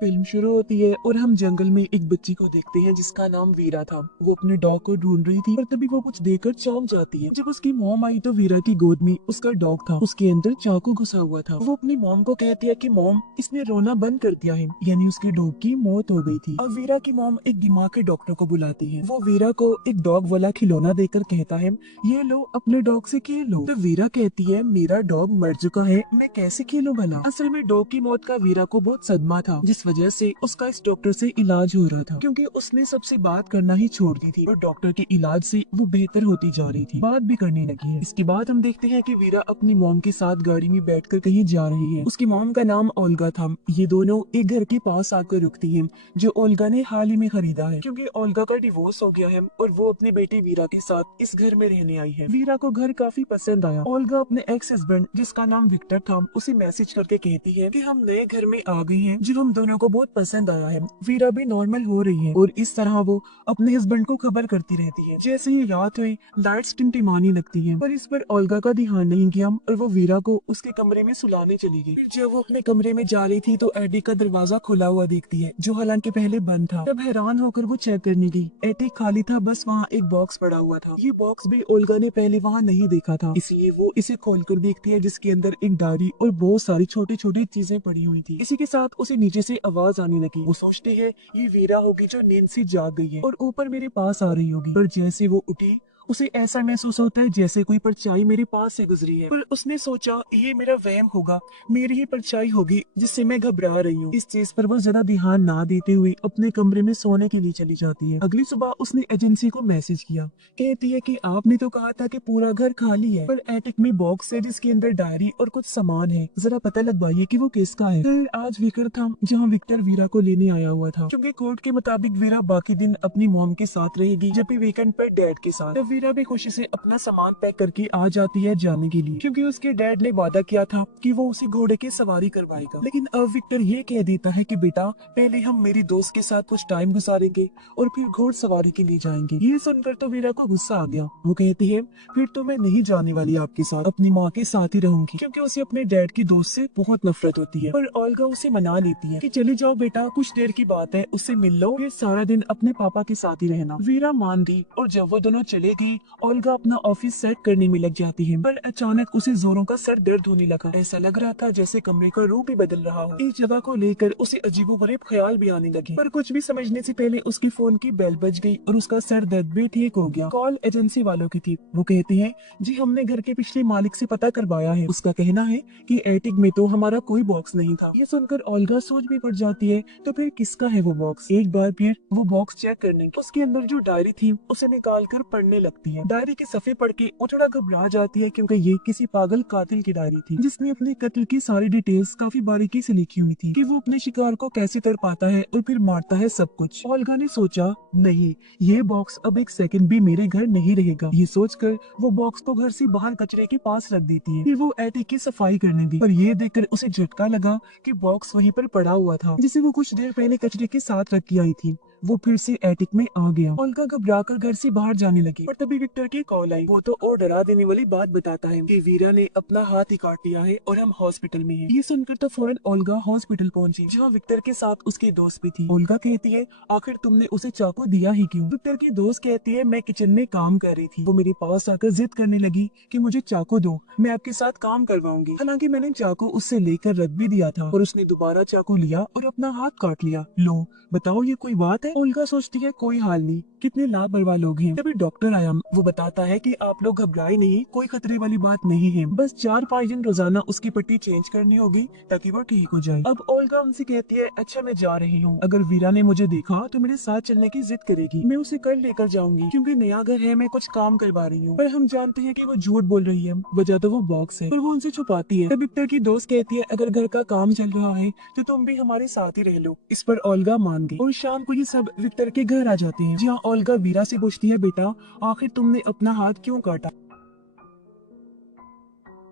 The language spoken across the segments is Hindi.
फिल्म शुरू होती है और हम जंगल में एक बच्ची को देखते हैं जिसका नाम वीरा था। वो अपने डॉग को ढूंढ रही थी पर तभी वो कुछ देखकर चौंक जाती है। जब उसकी मॉम आई तो वीरा की गोद में उसका डॉग था, उसके अंदर चाकू घुसा हुआ था। वो अपनी मॉम को कहती है कि मॉम, इसने रोना बंद कर दिया है, यानी उसके डॉग की मौत हो गई थी। अब वीरा की मॉम एक दिमाग के डॉक्टर को बुलाती है। वो वीरा को एक डॉग वाला खिलौना देकर कहता है, ये लो, अपने डॉग से खेल लो। तो वीरा कहती है, मेरा डॉग मर चुका है, मैं कैसे खेलूं भला। असल में डॉग की मौत का वीरा को बहुत सदमा था, जिस वजह से उसका इस डॉक्टर से इलाज हो रहा था, क्योंकि उसने सबसे बात करना ही छोड़ दी थी और डॉक्टर के इलाज से वो बेहतर होती जा रही थी, बात भी करने लगी है। इसके बाद हम देखते हैं कि वीरा अपनी मॉम के साथ गाड़ी में बैठकर कहीं जा रही है। उसकी मॉम का नाम ओल्गा था। ये दोनों एक घर के पास आकर रुकती है जो ओल्गा ने हाल ही में खरीदा है, क्योंकि ओल्गा का डिवोर्स हो गया है और वो अपनी बेटी वीरा के साथ इस घर में रहने आई है। वीरा को घर काफी पसंद आया। ओल्गा अपने एक्स हस्बैंड जिसका नाम विक्टर था उसे मैसेज करके कहती है कि हम नए घर में आ गई हैं जो हम दोनों को बहुत पसंद आया है। वीरा भी नॉर्मल हो रही है और इस तरह वो अपने हस्बैंड को खबर करती रहती है। जैसे ही रात हुई लाइट्स टिमटिमाने लगती है, पर इस पर ओल्गा का ध्यान नहीं गया और वो वीरा को उसके कमरे में सुलाने चली गई। फिर जब वो अपने कमरे में जा रही थी तो एटिक का दरवाजा खुला हुआ देखती है, जो हालांकि पहले बंद था। तब हैरान होकर वो चेक करने गई, एटिक खाली था, बस वहाँ एक बॉक्स पड़ा हुआ था। ये बॉक्स भी ओल्गा ने पहले वहाँ नहीं देखा था, इसलिए वो इसे खोलकर देखती है, जिसके अंदर एक डायरी और बहुत सारी छोटी छोटी चीजें पड़ी हुई थी। इसी के साथ उसे नीचे से आवाज आने लगी। वो सोचती है ये वीरा होगी जो नींद से जाग गई है और ऊपर मेरे पास आ रही होगी। पर जैसे वो उठी उसे ऐसा महसूस होता है जैसे कोई परछाई मेरे पास से गुजरी है। पर उसने सोचा ये मेरा वहम होगा, मेरी ही परछाई होगी जिससे मैं घबरा रही हूँ। इस चीज पर वो ज्यादा ध्यान ना देते हुए अपने कमरे में सोने के लिए चली जाती है। अगली सुबह उसने एजेंसी को मैसेज किया, कहती है कि आपने तो कहा था कि पूरा घर खाली है, पर एटिक में बॉक्स है जिसके अंदर डायरी और कुछ सामान है, जरा पता लगवाइए कि वो किसका है। फिर आज विकर था जहाँ विक्टर वीरा को लेने आया हुआ था, क्योंकि कोर्ट के मुताबिक वीरा बाकी दिन अपनी मॉम के साथ रहेगी, जबकि वीकेंड पर डैड के साथ। तो वीरा भी खुशी से अपना सामान पैक करके आ जाती है जाने के लिए, क्योंकि उसके डैड ने वादा किया था कि वो उसे घोड़े की सवारी करवाएगा। लेकिन अब विक्टर ये कह देता है कि बेटा, पहले हम मेरी दोस्त के साथ कुछ टाइम गुजारेंगे और फिर घोड़सवारी के लिए जाएंगे। ये सुनकर तो वीरा को गुस्सा आ गया। वो कहती है, फिर तो मैं नहीं जाने वाली आपके साथ, अपनी माँ के साथ ही रहूंगी, क्योंकि उसे अपने डैड की दोस्त से बहुत नफरत होती है। पर ओल्गा उसे मना लेती है कि चली जाओ बेटा, कुछ देर की बात है, उससे मिल लो, फिर सारा दिन अपने पापा के साथ ही रहना। वीरा मान गई और जब वो दोनों चले गई ओल्गा अपना ऑफिस सेट करने में लग जाती है। पर अचानक उसे जोरों का सर दर्द होने लगा। ऐसा लग रहा था जैसे कमरे का रूप ही बदल रहा हो। इस जगह को लेकर उसे अजीबोगरीब ख्याल भी आने लगे, पर कुछ भी समझने से पहले उसके फोन की बेल बज गई और उसका सर दर्द भी ठीक हो गया। कॉल एजेंसी वालों की थी। वो कहती है, जी हमने घर के पिछले मालिक से पता करवाया है, उसका कहना है कि एटिक में तो हमारा कोई बॉक्स नहीं था। ये सुनकर ओल्गा सोच भी पड़ जाती है, तो फिर किसका है वो बॉक्स। एक बार फिर वो बॉक्स चेक करने की उसके अंदर जो डायरी थी उसे निकाल कर पढ़ने लगती है। डायरी के सफ़े पढ़ के वो थोड़ा घबरा जाती है, क्योंकि ये किसी पागल कातिल की डायरी थी, जिसने अपने कत्ल की सारी डिटेल्स काफी बारीकी से लिखी हुई थी कि वो अपने शिकार को कैसे तड़पाता है और फिर मारता है सब कुछ। ओल्गा ने सोचा, नहीं, ये बॉक्स अब एक सेकंड भी मेरे घर नहीं रहेगा। ये सोचकर वो बॉक्स को घर से बाहर कचरे के पास रख देती है। फिर वो एटिक की सफाई करने दी, पर ये देखकर उसे झटका लगा कि बॉक्स वहीं पर पड़ा हुआ था, जिसे वो कुछ देर पहले कचरे के साथ रख के आई थी। वो फिर से एटिक में आ गया। ओल्गा घबराकर घर से बाहर जाने लगी, पर तभी विक्टर की कॉल आई। वो तो और डरा देने वाली बात बताता है कि वीरा ने अपना हाथ ही काट लिया है और हम हॉस्पिटल में हैं। ये सुनकर तो फौरन ओल्गा हॉस्पिटल पहुंची, जहाँ विक्टर के साथ उसकी दोस्त भी थी। ओल्गा कहती है, आखिर तुमने उसे चाकू दिया ही क्यों? विक्टर की दोस्त कहती है, मैं किचन में काम कर रही थी, वो मेरे पास आकर जिद करने लगी कि मुझे चाकू दो, मैं आपके साथ काम करवाऊंगी। हालांकि मैंने चाकू उससे लेकर रख भी दिया था और उसने दोबारा चाकू लिया और अपना हाथ काट लिया। लो बताओ, ये कोई बात है? ओल्गा सोचती है, कोई हाल नहीं, कितने लापरवाह लोग हैं। तभी डॉक्टर आया। वो बताता है कि आप लोग घबराए नहीं, कोई खतरे वाली बात नहीं है, बस 4-5 दिन रोजाना उसकी पट्टी चेंज करनी होगी ताकि वो ठीक हो जाए। अब ओल्गा उनसे कहती है, अच्छा मैं जा रही हूँ, अगर वीरा ने मुझे देखा तो मेरे साथ चलने की जिद करेगी, मैं उसे कल लेकर जाऊंगी, क्योंकि नया घर है, मैं कुछ काम करवा रही हूँ। पर हम जानते हैं कि वो झूठ बोल रही है, वजह तो वो बॉक्स है, पर वो उनसे छुपाती है। तब विक्टर की दोस्त कहती है, अगर घर का काम चल रहा है तो तुम भी हमारे साथ ही रह लो। इस पर ओल्गा मान गई और शाम को ये सब विक्टर के घर आ जाते हैं, जहाँ ओल्गा वीरा से पूछती है, बेटा आखिर तुमने अपना हाथ क्यों काटा?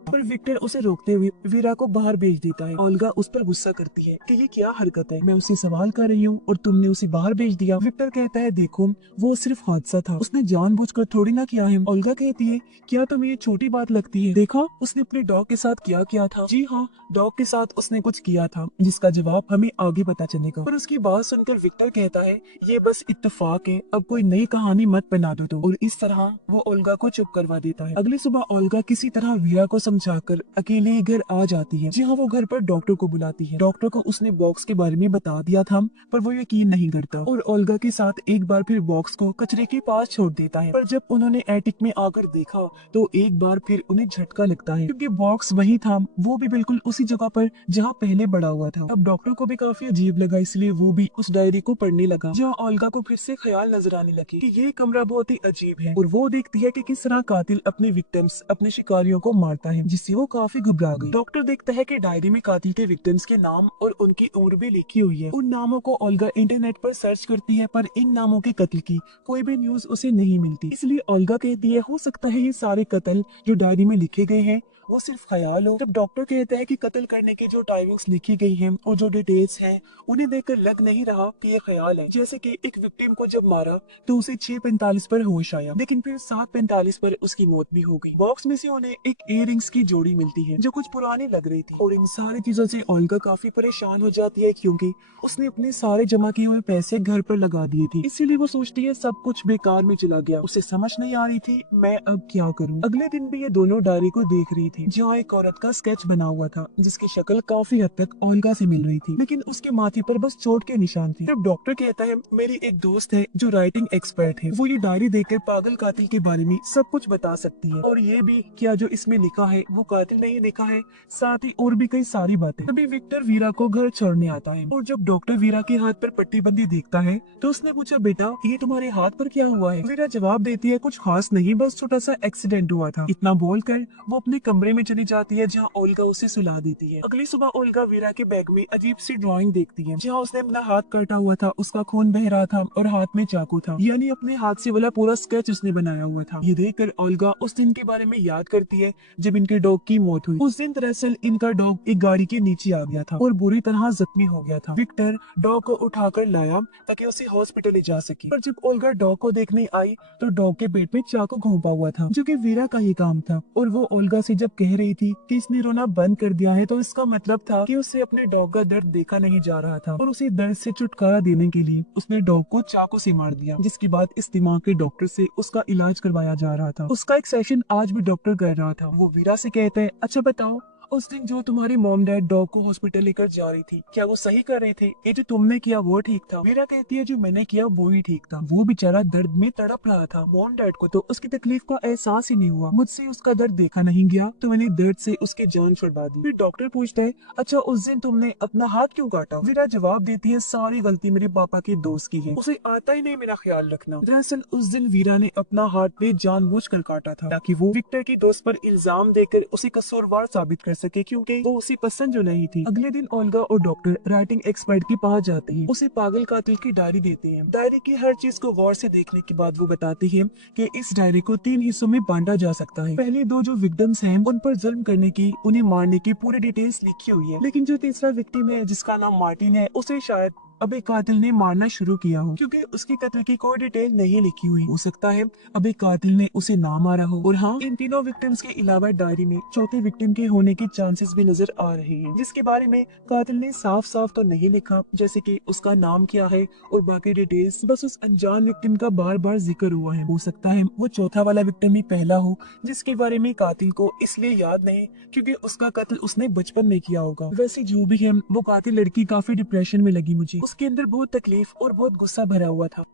था, पर विक्टर उसे रोकते हुए वीरा को बाहर भेज देता है। ओल्गा उस पर गुस्सा करती है कि ये क्या हरकत है, मैं उसे सवाल कर रही हूँ और तुमने उसे बाहर भेज दिया। विक्टर कहता है देखो वो सिर्फ हादसा था, उसने जानबूझकर थोड़ी ना किया है। ओल्गा कहती है क्या तुम्हें ये छोटी बात लगती है, देखा उसने अपने डॉग के साथ क्या किया था। जी हाँ, डॉग के साथ उसने कुछ किया था जिसका जवाब हमें आगे पता चलेगा। पर उसकी बात सुनकर विक्टर कहता है ये बस इत्तेफाक है, अब कोई नई कहानी मत बना दो तो। और इस तरह वो ओल्गा को चुप करवा देता है। अगली सुबह ओल्गा किसी तरह वीरा को समझाकर अकेले ही घर आ जाती है। जी हाँ, वो घर पर डॉक्टर को बुलाती है। डॉक्टर को उसने बॉक्स के बारे में बता दिया था, पर वो यकीन नहीं करता और ओल्गा के साथ एक बार फिर बॉक्स को कचरे के पास छोड़ देता है। पर जब उन्होंने एटिक में आकर देखा तो एक बार फिर उन्हें झटका लगता है, क्योंकि बॉक्स वही था, वो भी बिल्कुल उसी जगह पर जहाँ पहले पड़ा हुआ था। अब डॉक्टर को भी काफी अजीब लगा, इसलिए वो भी उस डायरी को पढ़ने लगा, जहाँ ओल्गा को फिर से ख्याल नजर आने लगे कि ये कमरा बहुत ही अजीब है। और वो देखती है कि किस तरह कातिल अपने विक्टिम्स, अपने शिकारियों को मारता है, जिससे वो काफी घबरा गई। डॉक्टर देखता है कि डायरी में कातिल के विक्टिम्स के नाम और उनकी उम्र भी लिखी हुई है। उन नामों को ओल्गा इंटरनेट पर सर्च करती है, पर इन नामों के कत्ल की कोई भी न्यूज उसे नहीं मिलती। इसलिए ओल्गा कहती है हो सकता है ये सारे कत्ल जो डायरी में लिखे गए हैं वो सिर्फ ख्याल हो। जब डॉक्टर कहता है कि कत्ल करने की जो टाइमिंग्स लिखी गई हैं और जो डिटेल्स हैं उन्हें देखकर लग नहीं रहा कि ये ख्याल है। जैसे कि एक विक्टिम को जब मारा तो उसे 6:45 पर होश आया, लेकिन फिर 7:45 पर उसकी मौत भी हो गई। बॉक्स में से उन्हें एक इयररिंग्स की जोड़ी मिलती है जो कुछ पुरानी लग रही थी। और इन सारी चीजों से ओल्गा काफी परेशान हो जाती है, क्योंकि उसने अपने सारे जमा किए हुए पैसे घर पर लगा दिए थे। इसीलिए वो सोचती है सब कुछ बेकार में चला गया। उसे समझ नहीं आ रही थी मैं अब क्या करूं। अगले दिन भी ये दोनों डायरी को देख रही थी, जहाँ एक औरत का स्केच बना हुआ था जिसकी शक्ल काफी हद तक ओल्गा से मिल रही थी, लेकिन उसके माथे पर बस चोट के निशान थे। तब डॉक्टर कहता है मेरी एक दोस्त है जो राइटिंग एक्सपर्ट है, वो ये डायरी देखकर पागल कातिल के बारे में सब कुछ बता सकती है, और ये भी क्या जो इसमें लिखा है वो कातिल नहीं लिखा है, साथ ही और भी कई सारी बातें। तभी विक्टर वीरा को घर छोड़ने आता है, और जब डॉक्टर वीरा के हाथ पर पट्टी बंदी देखता है तो उसने पूछा बेटा ये तुम्हारे हाथ पर क्या हुआ है। वीरा जवाब देती है कुछ खास नहीं, बस छोटा सा एक्सीडेंट हुआ था। इतना बोलकर वो अपने कमरे में चली जाती है, जहाँ ओल्गा उसे सुला देती है। अगली सुबह ओल्गा वीरा के बैग में अजीब सी ड्राइंग देखती है, जहाँ उसने अपना हाथ काटा हुआ था, उसका खून बह रहा था और हाथ में चाकू था, यानी अपने हाथ से वाला पूरा स्केच उसने बनाया हुआ था। ये देखकर ओल्गा उस दिन के बारे में याद करती है जब इनके डॉग की मौत हुई। उस दिन दरअसल इनका डॉग एक गाड़ी के नीचे आ गया था और बुरी तरह जख्मी हो गया था। विक्टर डॉग को उठाकर लाया ताकि उसे हॉस्पिटल ले जा सके, पर जब ओल्गा डॉग को देखने आई तो डॉग के पेट में चाकू घोंपा हुआ था, जो कि वीरा का ही काम था। और वो ओल्गा से जब कह रही थी कि इसने रोना बंद कर दिया है, तो इसका मतलब था कि उसे अपने डॉग का दर्द देखा नहीं जा रहा था, और उसे दर्द से छुटकारा देने के लिए उसने डॉग को चाकू से मार दिया, जिसके बाद इस दिमाग के डॉक्टर से उसका इलाज करवाया जा रहा था। उसका एक सेशन आज भी डॉक्टर कर रहा था। वो वीरा से कहते हैं अच्छा बताओ उस दिन जो तुम्हारी मॉम डैड डॉग को हॉस्पिटल लेकर जा रही थी, क्या वो सही कर रहे थे? ये जो तुमने किया वो ठीक था? वीरा कहती है जो मैंने किया वो ही ठीक था। वो बेचारा दर्द में तड़प रहा था, मॉम डैड को तो उसकी तकलीफ का एहसास ही नहीं हुआ। मुझसे उसका दर्द देखा नहीं गया तो मैंने दर्द से उसकी जान छुड़वा दी। फिर डॉक्टर पूछता है अच्छा उस दिन तुमने अपना हाथ क्यों काटा? वीरा जवाब देती है सारी गलती मेरे पापा के दोस्त की है, उसे आता ही नहीं मेरा ख्याल रखना। दरअसल उस दिन वीरा ने अपना हाथ पे जानबूझकर काटा था ताकि वो विक्टर की दोस्त पर इल्जाम देकर उसे कसूरवार साबित कर सके, क्योंकि वो उसे पसंद जो नहीं थी। अगले दिन ओल्गा और डॉक्टर राइटिंग एक्सपर्ट के पास जाते हैं, उसे पागल कातिल की डायरी देते हैं। डायरी की हर चीज को गौर से देखने के बाद वो बताते हैं कि इस डायरी को 3 हिस्सों में बांटा जा सकता है। पहले 2 जो विक्टिम्स हैं उन पर जुल्म करने की, उन्हें मारने की पूरी डिटेल्स लिखी हुई है, लेकिन जो तीसरा विक्टिम है जिसका नाम मार्टिन है, उसे शायद अब एक कातिल ने मारना शुरू किया हो, क्योंकि उसकी कत्ल की कोई डिटेल नहीं लिखी हुई। हो सकता है अब एक कातिल ने उसे ना मारा हो। और हाँ, इन तीनों विक्टिम्स के अलावा डायरी में चौथे विक्टिम के होने के चांसेस भी नजर आ रहे हैं, जिसके बारे में कातिल ने साफ साफ तो नहीं लिखा, जैसे कि उसका नाम क्या है और बाकी डिटेल्स। बस उस अनजान विक्टिम का बार बार जिक्र हुआ है। हो सकता है वो चौथा वाला विक्टिम ही पहला हो, जिसके बारे में कातिल को इसलिए याद नहीं क्योंकि उसका कत्ल उसने बचपन में किया होगा। वैसे जो भी है, वो कातिल लड़की काफी डिप्रेशन में लगी मुझे। उसके अंदर बहुत तकलीफ और बहुत गुस्सा भरा हुआ था।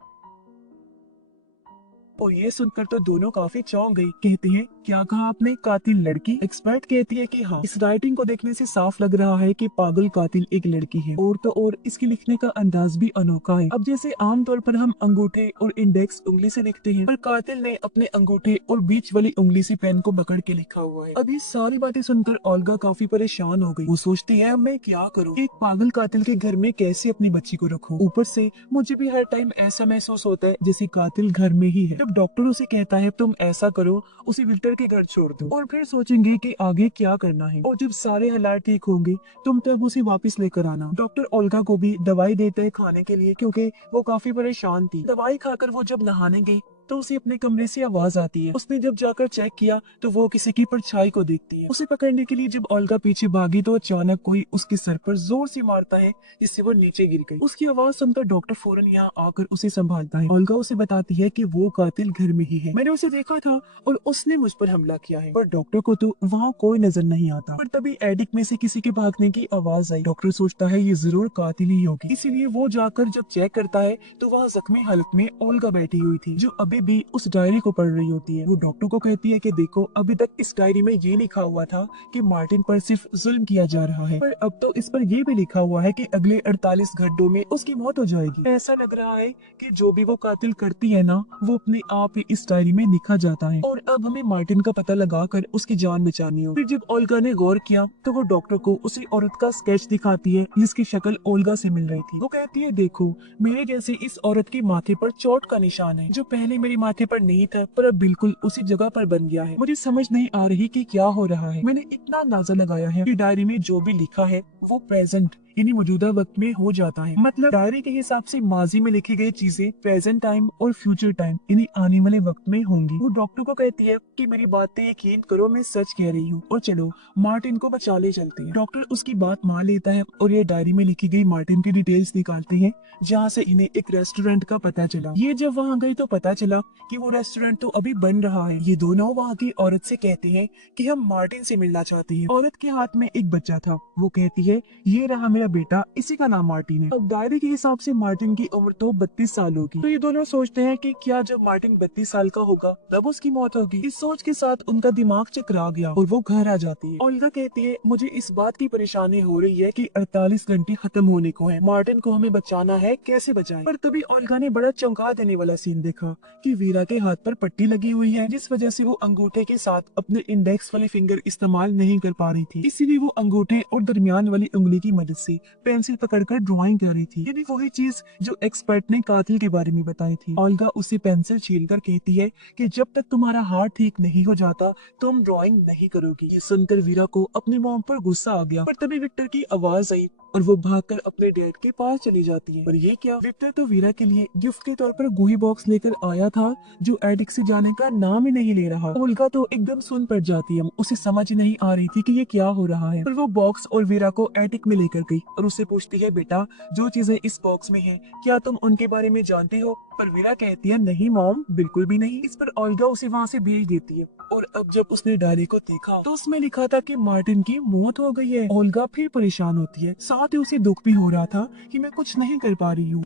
और ये सुनकर तो दोनों काफी चौंक गई। कहते हैं क्या कहा आपने, कातिल लड़की? एक्सपर्ट कहती है कि हाँ, इस राइटिंग को देखने से साफ लग रहा है कि पागल कातिल एक लड़की है, और तो और इसके लिखने का अंदाज भी अनोखा है। अब जैसे आमतौर पर हम अंगूठे और इंडेक्स उंगली से लिखते हैं, पर कातिल ने अपने अंगूठे और बीच वाली उंगली से पेन को पकड़ के लिखा हुआ है। अब ये सारी बातें सुनकर ओल्गा काफी परेशान हो गई। वो सोचती है मैं क्या करूँ, एक पागल कातिल के घर में कैसे अपनी बच्ची को रखूं? ऊपर से मुझे भी हर टाइम ऐसा महसूस होता है जैसे कातिल घर में ही है। जब डॉक्टर उसे कहता है तुम ऐसा करो, उसे विक्टर के घर छोड़ दो और फिर सोचेंगे कि आगे क्या करना है, और जब सारे हालात ठीक होंगे तुम तब उसे वापस लेकर आना। डॉक्टर ओल्गा को भी दवाई देते हैं खाने के लिए, क्योंकि वो काफी परेशान थी। दवाई खाकर वो जब नहाने गई तो उसे अपने कमरे से आवाज आती है। उसने जब जाकर चेक किया तो वो किसी की परछाई को देखती है। उसे पकड़ने के लिए जब ओल्गा पीछे भागी तो अचानक कोई उसके सर पर जोर से मारता है, जिससे वो नीचे गिर गई। उसकी आवाज सुनकर डॉक्टर फौरन यहाँ आकर उसे संभालता है। ओल्गा उसे बताती है कि वो कातिल घर में ही है, मैंने उसे देखा था और उसने मुझ पर हमला किया है। पर डॉक्टर को तो वहाँ कोई नजर नहीं आता। पर तभी एडिक में से किसी के भागने की आवाज आई। डॉक्टर सोचता है ये जरूर कातिल ही होगी, इसीलिए वो जाकर जब चेक करता है तो वहाँ जख्मी हालत में ओल्गा बैठी हुई थी, जो अभी भी उस डायरी को पढ़ रही होती है। वो डॉक्टर को कहती है कि देखो, अभी तक इस डायरी में ये लिखा हुआ था कि मार्टिन पर सिर्फ जुल्म किया जा रहा है, पर अब तो इस पर ये भी लिखा हुआ है कि अगले 48 घंटों में उसकी मौत हो जाएगी। ऐसा लग रहा है कि जो भी वो कातिल करती है ना, वो अपने आप ही इस डायरी में लिखा जाता है, और अब हमें मार्टिन का पता लगा कर उसकी जान बचानी हो। फिर जब ओल्गा ने गौर किया तो वो डॉक्टर को उसी औरत का स्केच दिखाती है जिसकी शक्ल ओल्गा से मिल रही थी। वो कहती है देखो, मेरे जैसे इस औरत के माथे पर चोट का निशान है, जो पहले मेरे माथे पर नहीं था पर अब बिल्कुल उसी जगह पर बन गया है। मुझे समझ नहीं आ रही कि क्या हो रहा है। मैंने इतना अंदाजा लगाया है कि डायरी में जो भी लिखा है वो प्रेजेंट यानी मौजूदा वक्त में हो जाता है। मतलब डायरी के हिसाब से माजी में लिखी गई चीजें प्रेजेंट टाइम और फ्यूचर टाइम यानी आने वाले वक्त में होंगी। वो डॉक्टर को कहती है कि मेरी बात पे यकीन करो, मैं सच कह रही हूँ, और चलो मार्टिन को बचा ले चलते हैं। डॉक्टर उसकी बात मान लेता है और ये डायरी में लिखी गई मार्टिन की डिटेल्स निकालते हैं, जहाँ से इन्हें एक रेस्टोरेंट का पता चला। ये जब वहाँ गई तो पता चला कि वो रेस्टोरेंट तो अभी बन रहा है। ये दोनों वहाँ की औरत से कहते हैं कि हम मार्टिन से मिलना चाहते हैं। औरत के हाथ में एक बच्चा था। वो कहती है ये रहा मेरा बेटा, इसी का नाम मार्टिन है। अब डायरी के हिसाब से मार्टिन की उम्र तो 32 साल होगी। तो ये दोनों सोचते हैं कि क्या जब मार्टिन 32 साल का होगा तब उसकी मौत होगी। इस सोच के साथ उनका दिमाग चकरा गया और वो घर आ जाती है। ओल्गा कहती है मुझे इस बात की परेशानी हो रही है कि 48 घंटे खत्म होने को है, मार्टिन को हमें बचाना है, कैसे बचाएं? पर तभी ओल्गा ने बड़ा चौंका देने वाला सीन देखा कि वीरा के हाथ पर पट्टी लगी हुई है, जिस वजह से वो अंगूठे के साथ अपने इंडेक्स वाले फिंगर इस्तेमाल नहीं कर पा रही थी। इसीलिए वो अंगूठे और दरमियान वाली उंगली की मदद से पेंसिल पकड़कर ड्राइंग कर रही थी, यानी वही चीज जो एक्सपर्ट ने कातिल के बारे में बताई थी। ओल्गा उसे पेंसिल छीलकर कहती है कि जब तक तुम्हारा हाथ ठीक नहीं हो जाता तुम ड्राइंग नहीं करोगी। ये सुनकर वीरा को अपनी मॉम पर गुस्सा आ गया, पर तभी विक्टर की आवाज आई और वो भागकर अपने डैड के पास चली जाती है। पर ये क्या, विक्टर तो वीरा के लिए गिफ्ट के तौर पर गोही बॉक्स लेकर आया था, जो एडिक से जाने का नाम ही नहीं ले रहा। ओल्गा तो एकदम सुन पड़ जाती है, उसे समझ नहीं आ रही थी कि ये क्या हो रहा है। पर वो बॉक्स और वीरा को एटिक में लेकर गई और उससे पूछती है बेटा, जो चीजें इस बॉक्स में है क्या तुम उनके बारे में जानते हो? पर वीरा कहती है नहीं मॉम, बिल्कुल भी नहीं। इस पर ओल्गा उसे वहाँ से भेज देती है। और अब जब उसने डायरी को देखा तो उसमें लिखा था कि मार्टिन की मौत हो गई है। ओल्गा फिर परेशान होती है, साथ ही उसे दुख भी हो रहा था कि मैं कुछ नहीं कर पा रही हूँ।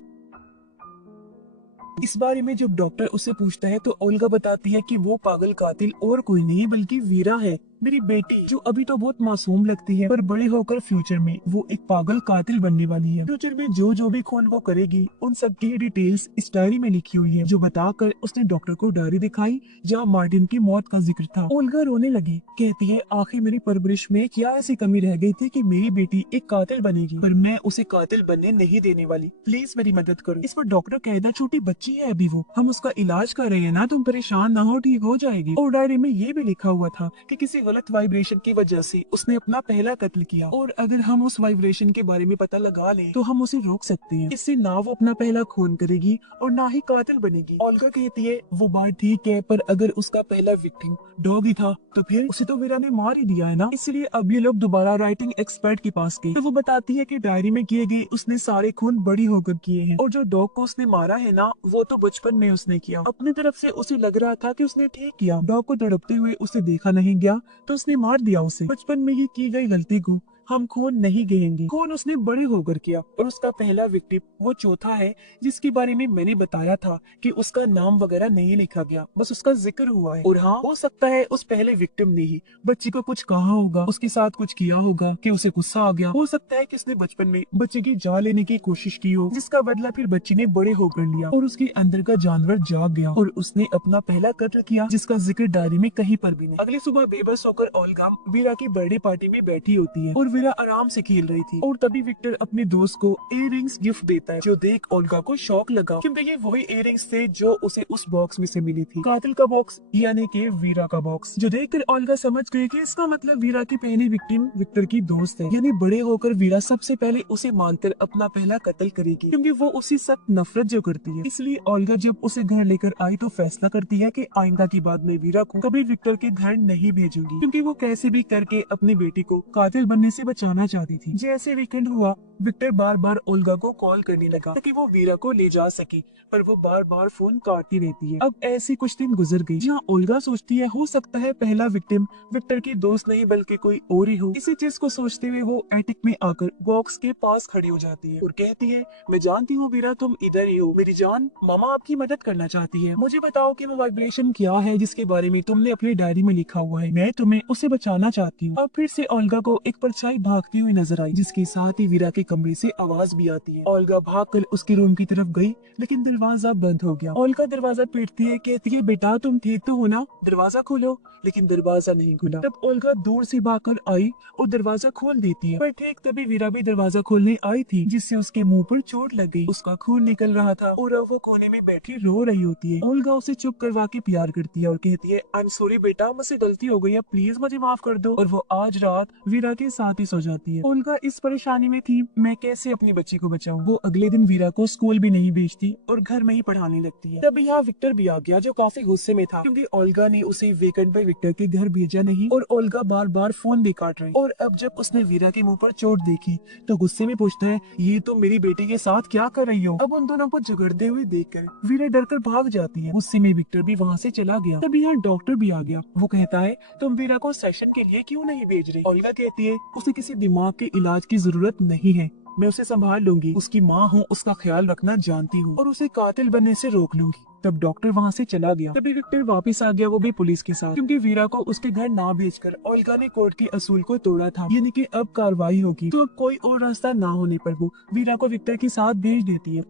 इस बारे में जब डॉक्टर उससे पूछता है तो ओल्गा बताती है कि वो पागल कातिल और कोई नहीं बल्कि वीरा है, मेरी बेटी, जो अभी तो बहुत मासूम लगती है, पर बड़े होकर फ्यूचर में वो एक पागल कातिल बनने वाली है। फ्यूचर में जो जो भी खून वो करेगी उन सब की डिटेल्स इस डायरी में लिखी हुई है, जो बताकर उसने डॉक्टर को डायरी दिखाई जहाँ मार्टिन की मौत का जिक्र था। ओल्गा रोने लगी, कहती है आखिर मेरी परवरिश में क्या ऐसी कमी रह गई थी कि मेरी बेटी एक कातिल बनेगी, पर मैं उसे कातिल बनने नहीं देने वाली, प्लीज मेरी मदद करो। इस पर डॉक्टर कहता छोटी बच्ची है अभी वो, हम उसका इलाज कर रहे हैं ना, तुम परेशान ना हो, ठीक हो जाएगी। और डायरी में ये भी लिखा हुआ था कि किसी गलत वाइब्रेशन की वजह से उसने अपना पहला कत्ल किया, और अगर हम उस वाइब्रेशन के बारे में पता लगा लें तो हम उसे रोक सकते हैं। इससे ना वो अपना पहला खून करेगी और ना ही कातिल बनेगी। ओल्गा कहती है वो बात ठीक है, पर अगर उसका पहला विक्टिम डॉग ही था तो फिर उसे तो वीरा ने मार ही दिया है ना, इसलिए अब ये लोग दोबारा राइटिंग एक्सपर्ट के पास गए। तो वो बताती है कि डायरी में किए गए उसने सारे खून बड़ी होकर किए हैं, और जो डॉग को उसने मारा है ना, वो तो बचपन में उसने किया। अपनी तरफ से उसे लग रहा था कि उसने ठीक किया, डॉग को तड़पते हुए उसे देखा नहीं गया तो उसने मार दिया उसे। बचपन में ही की गई गलती को हम खून नहीं गिनेंगे। खून उसने बड़े होकर किया, और उसका पहला विक्टिम वो चौथा है जिसके बारे में मैंने बताया था कि उसका नाम वगैरह नहीं लिखा गया, बस उसका जिक्र हुआ है। और हाँ, हो सकता है उस पहले विक्टिम ने ही बच्ची को कुछ कहा होगा, उसके साथ कुछ किया होगा कि उसे गुस्सा आ गया। हो सकता है कि उसने बचपन में बच्चे की जान लेने की कोशिश की हो, जिसका बदला फिर बच्ची ने बड़े होकर लिया और उसके अंदर का जानवर जाग गया और उसने अपना पहला कत्ल किया, जिसका जिक्र डायरी में कहीं पर भी नहीं। अगली सुबह बेबस होकर ओल्गा वीरा की बर्थडे पार्टी में बैठी होती है और वीरा आराम से खेल रही थी और तभी विक्टर अपने दोस्त को इयररिंग्स गिफ्ट देता है, जो देख ओल्गा को शौक लगा क्योंकि ये वही इयररिंग्स थे जो उसे उस बॉक्स में से मिली थी, कातिल का बॉक्स यानी कि वीरा का बॉक्स, जो देखकर ओल्गा समझ गई कि इसका मतलब वीरा की पहली विक्टिम विक्टर की दोस्त है, यानी बड़े होकर वीरा सबसे पहले उसे मानकर अपना पहला कत्ल करेगी क्योंकि वो उसी सख्त नफरत जो करती है। इसलिए ओल्गा जब उसे घर लेकर आई तो फैसला करती है कि आइंदा की बात में वीरा को कभी विक्टर के घर नहीं भेजूंगी क्योंकि वो कैसे भी करके अपनी बेटी को कातिल बनने से बचाना चाहती थी। जैसे वीकेंड हुआ विक्टर बार बार ओल्गा को कॉल करने लगा ताकि वो वीरा को ले जा सके, पर वो बार बार फोन काटती रहती है। अब ऐसे कुछ दिन गुजर गई जहाँ ओल्गा सोचती है हो सकता है पहला विक्टिम विक्टर की दोस्त नहीं बल्कि कोई और ही हो। इसी चीज को सोचते हुए वो एटिक में आकर बॉक्स के पास खड़ी हो जाती है और कहती है, मैं जानती हूँ वीरा तुम इधर ही हो, मेरी जान मामा आपकी मदद करना चाहती है, मुझे बताओ कि वो वाइब्रेशन क्या है जिसके बारे में तुमने अपनी डायरी में लिखा हुआ है, मैं तुम्हें उसे बचाना चाहती हूँ। अब फिर से ओल्गा को एक परछाई भागती हुई नजर आई जिसके साथ ही वीरा के कमरे से आवाज भी आती है। ओल्गा भागकर उसके रूम की तरफ गई लेकिन दरवाजा बंद हो गया। ओल्गा दरवाजा पीटती है, कहती है बेटा तुम ठीक तो हो ना, दरवाजा खोलो, लेकिन दरवाजा नहीं खुला। तब ओल्गा दूर से भागकर आई और दरवाजा खोल देती है, पर ठीक तभी वीरा भी दरवाजा खोलने आई थी जिससे उसके मुंह पर चोट लग गई, उसका खून निकल रहा था और अब वो कोने में बैठी रो रही होती है। ओल्गा उसे चुप करवा के प्यार करती है और कहती है, आई एम सॉरी बेटा, मुझसे गलती हो गई है, प्लीज मुझे माफ कर दो। और वो आज रात वीरा के साथ ही सो जाती है। ओल्गा इस परेशानी में थी, मैं कैसे अपनी बच्ची को बचाऊं। वो अगले दिन वीरा को स्कूल भी नहीं भेजती और घर में ही पढ़ाने लगती है। तब यहाँ विक्टर भी आ गया जो काफी गुस्से में था क्योंकि ओल्गा ने उसे वीकेंड पर विक्टर के घर भेजा नहीं और ओल्गा बार बार फोन भी काट रही। और अब जब उसने वीरा के मुंह पर चोट देखी तो गुस्से में पूछता है, ये तो मेरी बेटी के साथ क्या कर रही हो। अब उन दोनों को झगड़ते हुए देखकर वीरा डरकर भाग जाती है। गुस्से में विक्टर भी वहाँ से चला गया। तब यहाँ डॉक्टर भी आ गया। वो कहता है, तुम वीरा को सेशन के लिए क्यों नहीं भेज रही। ओल्गा कहती है, उसे किसी दिमाग के इलाज की जरूरत नहीं है, मैं उसे संभाल लूंगी, उसकी माँ हूँ, उसका ख्याल रखना जानती हूँ और उसे कातिल बनने से रोक लूंगी। तब डॉक्टर वहाँ से चला गया। तभी विक्टर वापस आ गया, वो भी पुलिस के साथ, क्योंकि वीरा को उसके घर ना भेजकर ओल्गा ने कोर्ट के असूल को तोड़ा था, यानी कि अब कार्रवाई होगी। तो अब कोई और रास्ता ना होने पर वो वीरा को विक्टर के साथ भेज देती है।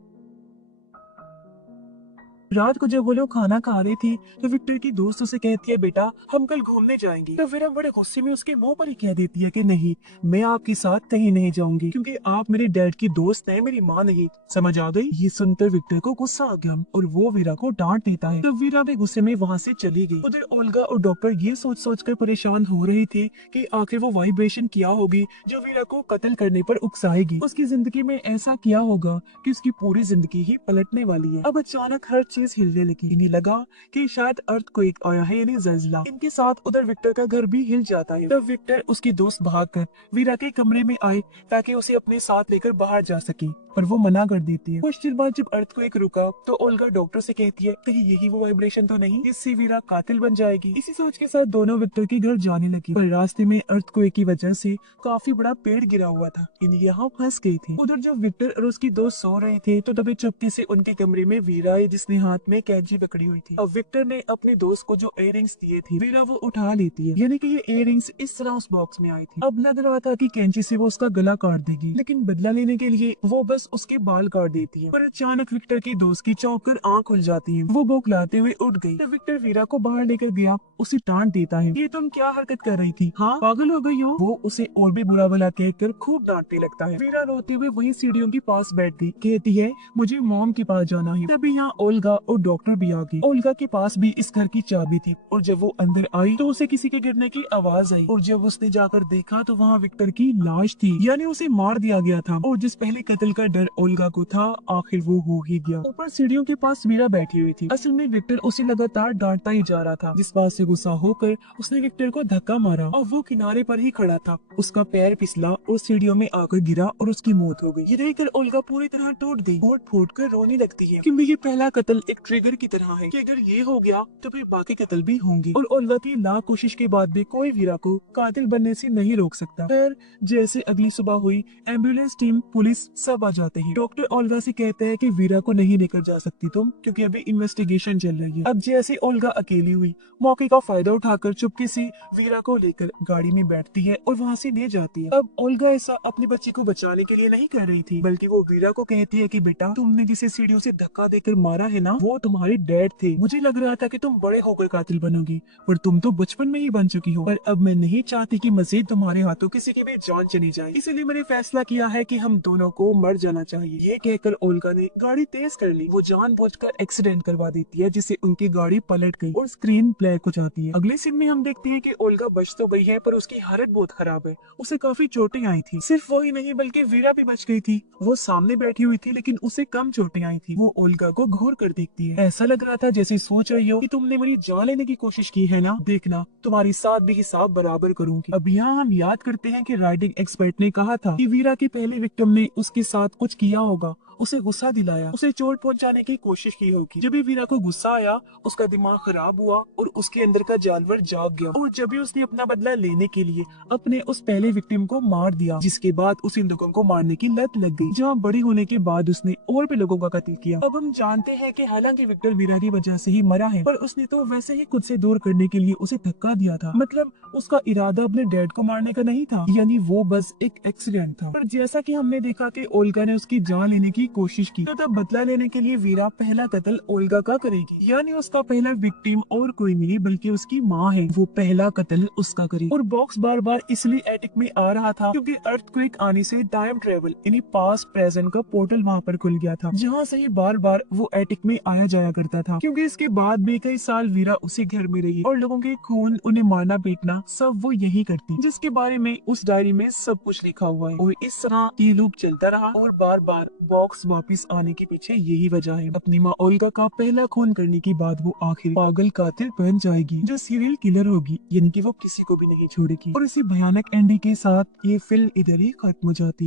रात को जब वो लोग खाना खा रही थी तो विक्टर की दोस्त उसे कहती है, बेटा हम कल घूमने जाएंगे। तो वीरा बड़े गुस्से में उसके मुंह पर ही कह देती है कि नहीं, मैं आपके साथ कहीं नहीं जाऊंगी क्योंकि आप मेरे डैड की दोस्त हैं, मेरी माँ नहीं। समझ आ गई। ये सुनकर विक्टर को गुस्सा आ गया और वो वीरा को डांट देता है। तो वीरा भी गुस्से में वहाँ से चली गई। उधर ओल्गा और डॉक्टर ये सोच सोच कर परेशान हो रही थी कि आखिर वो वाइब्रेशन क्या होगी जो वीरा को कत्ल करने पर उकसाएगी। उसकी जिंदगी में ऐसा क्या होगा कि उसकी पूरी जिंदगी ही पलटने वाली है। अब अचानक हर चीज हिलने लगी। इन्हें लगा कि शायद अर्थक्वेक आया है, यानी ज़लज़ला। इनके साथ उधर विक्टर का घर भी हिल जाता है। तब विक्टर उसकी दोस्त भागकर वीरा के कमरे में आए ताकि उसे अपने साथ लेकर बाहर जा सके, पर वो मना कर देती है। कुछ देर बाद जब अर्थक्वेक रुका तो ओल्गा डॉक्टर से कहती है, कहीं यही वो वाइब्रेशन तो नहीं जिससे वीरा कातिल बन जाएगी। इसी सोच के साथ दोनों विक्टर के घर जाने लगी, पर रास्ते में अर्थक्वेक की वजह से काफी बड़ा पेड़ गिरा हुआ था। इन्हें यहाँ फंस गई थी। उधर जब विक्टर और उसकी दोस्त सो रहे थे तो तभी चुपके से उनके कमरे में वीरा है जिसने हाथ में कैंची पकड़ी हुई थी। अब विक्टर ने अपने दोस्त को जो इयररिंग्स दिए थे वीरा वो उठा लेती है, यानी कि ये इयररिंग्स इस तरह उस बॉक्स में आई थी। अब लग रहा था कि कैंची से वो उसका गला काट देगी, लेकिन बदला लेने के लिए वो बस उसके बाल काट देती है। पर अचानक विक्टर की दोस्त की चौंक कर आंख खुल जाती है। वो बौखलाते हुए उठ गई। तब विक्टर वीरा को बाहर लेकर गया, उसे डांट देता है, ये तुम क्या हरकत कर रही थी, हाँ पागल हो गई हो। वो उसे और भी बुरा भला कहकर खूब डांटने लगता है। वीरा रोते हुए वही सीढ़ियों के पास बैठ गई, कहती है मुझे मॉम के पास जाना है। तभी यहाँ ओल्गा और डॉक्टर भी आ गई। ओल्गा के पास भी इस घर की चाबी थी और जब वो अंदर आई तो उसे किसी के गिरने की आवाज आई और जब उसने जाकर देखा तो वहाँ विक्टर की लाश थी, यानी उसे मार दिया गया था। और जिस पहले कत्ल का डर ओल्गा को था आखिर वो हो ही गया। ऊपर सीढ़ियों के पास वीरा बैठी हुई थी। असल में विक्टर उसे लगातार डांटता ही जा रहा था, जिस बात से गुस्सा होकर उसने विक्टर को धक्का मारा और वो किनारे पर ही खड़ा था। उसका पैर फिसला और सीढ़ियों में आकर गिरा और उसकी मौत हो गई। ये देखकर ओल्गा पूरी तरह टूट गई, घोट फूट कर रोने लगती है क्योंकि ये पहला कत्ल एक ट्रिगर की तरह है कि अगर ये हो गया तो फिर बाकी कत्ल भी होंगे। और ओल्गा की लाख कोशिश के बाद भी कोई वीरा को कातिल बनने से नहीं रोक सकता। फिर जैसे अगली सुबह हुई, एम्बुलेंस टीम, पुलिस सब आ जाते हैं। डॉक्टर ओल्गा से कहता है कि वीरा को नहीं लेकर जा सकती तुम, क्योंकि अभी इन्वेस्टिगेशन चल रही है। अब जैसे ओल्गा अकेली हुई, मौके का फायदा उठाकर चुपके से वीरा को लेकर गाड़ी में बैठती है और वहाँ से ले जाती है। अब ओल्गा ऐसा अपने बच्चे को बचाने के लिए नहीं कर रही थी, बल्कि वो वीरा को कहती है कि बेटा, तुमने जिसे सीढ़ियों से धक्का देकर मारा है ना, वो तुम्हारे डैड थे। मुझे लग रहा था कि तुम बड़े होकर कातिल बनोगी, पर तुम तो बचपन में ही बन चुकी हो। पर अब मैं नहीं चाहती कि मजीद तुम्हारे हाथों किसी की भी जान चली जाए, इसीलिए मैंने फैसला किया है कि हम दोनों को मर जाना चाहिए। ये कहकर ओल्गा ने गाड़ी तेज कर ली। वो जानबूझकर एक्सीडेंट करवा देती है, जिससे उनकी गाड़ी पलट गई और स्क्रीन ब्लैक हो जाती है। अगले सीन में हम देखते हैं कि ओल्गा बच तो गई है, पर उसकी हालत बहुत खराब है। उसे काफी चोटें आई थी। सिर्फ वही नहीं बल्कि वीरा भी बच गई थी। वो सामने बैठी हुई थी, लेकिन उसे कम चोटें आई थी। वो ओल्गा को घूर कर देखती है। ऐसा लग रहा था जैसे सोच रही हो कि तुमने मेरी जान लेने की कोशिश की है ना, देखना तुम्हारी साथ भी हिसाब बराबर करूंगी। अब यहाँ हम याद करते हैं कि राइडिंग एक्सपर्ट ने कहा था कि वीरा की पहले विक्टिम ने उसके साथ कुछ किया होगा, उसे गुस्सा दिलाया, उसे चोट पहुंचाने की कोशिश की होगी। जब भी वीरा को गुस्सा आया, उसका दिमाग खराब हुआ और उसके अंदर का जानवर जाग गया। और जब भी उसने अपना बदला लेने के लिए अपने उस पहले विक्टिम को मार दिया, जिसके बाद उसे लोगों को मारने की लत लग गई, जहाँ बड़ी होने के बाद उसने और भी लोगों का कत्ल किया। अब हम जानते हैं कि हालांकि विक्टर वीरा की वजह से ही मरा है, पर उसने तो वैसे ही खुद से दूर करने के लिए उसे धक्का दिया था। मतलब उसका इरादा अपने डैड को मारने का नहीं था, यानी वो बस एक एक्सीडेंट था। पर जैसा कि हमने देखा कि ओल्गा ने उसकी जान लेने की कोशिश की, तो तब बदला लेने के लिए वीरा पहला कत्ल ओल्गा का करेगी। यानी उसका पहला विक्टिम और कोई नहीं बल्कि उसकी माँ है। वो पहला कत्ल उसका करेगी। और बॉक्स बार बार इसलिए एटिक में आ रहा था क्योंकि अर्थक्वेक आने से टाइम ट्रेवल यानी पास्ट प्रेजेंट का पोर्टल वहाँ पर खुल गया था, जहाँ से ही बार बार वो एटिक में आया जाया करता था। क्योंकि इसके बाद भी कई साल वीरा उसी घर में रही और लोगों के खून, उन्हें मारना पीटना सब वो यही करती, जिसके बारे में उस डायरी में सब कुछ लिखा हुआ है। और इस तरह ये लूप चलता रहा और बार बार बॉक्स वापस आने के पीछे यही वजह है। अपनी माँ ओल्गा का पहला खून करने के बाद वो आखिर पागल कातिल बन जाएगी, जो सीरियल किलर होगी, यानी कि वो किसी को भी नहीं छोड़ेगी। और इसी भयानक एंडिंग के साथ ये फिल्म इधर ही खत्म हो जाती है।